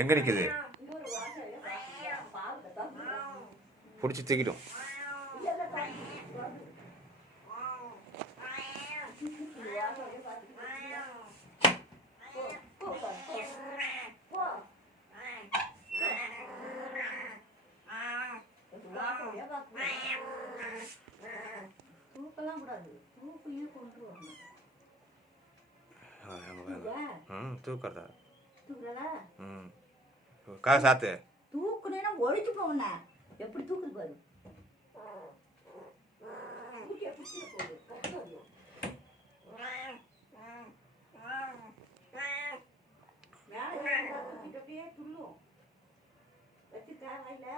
எங்கே நிற்குது? பிடிச்சி தூக்கிட்டோம். தூக்கலாம் கூடாது, தூக்குலயே கொண்டு வரணும். தூக்கிறதா? தூக்குறதா? காசு சாத்து. தூக்குனேன்னா ஒழிச்சு போவண்ணா. எப்படி தூக்குது பாரு. தூக்கிய பிடிச்சிட போகுது. மேலே தூக்கிட்டு அப்படியே துள்ளும். வச்சுக்கா வாயில.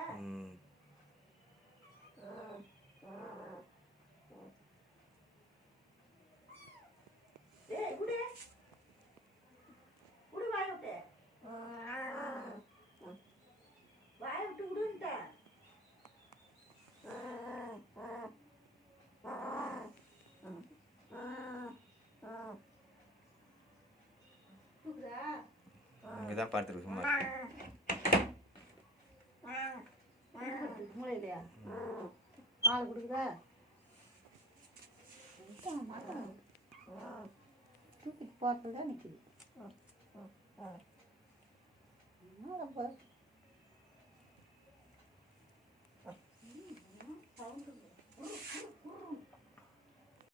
ஏய் குடு. குடு வாய விட்டு. வாய விட்டு விடுன்ட்டா. தூக்குறா? இங்கதான் பார்த்துருக்கு சும்மா. மூளையிலையா? பால் குடிக்குதா? தூக்கிட்டு போகிறது தான் நிற்குது.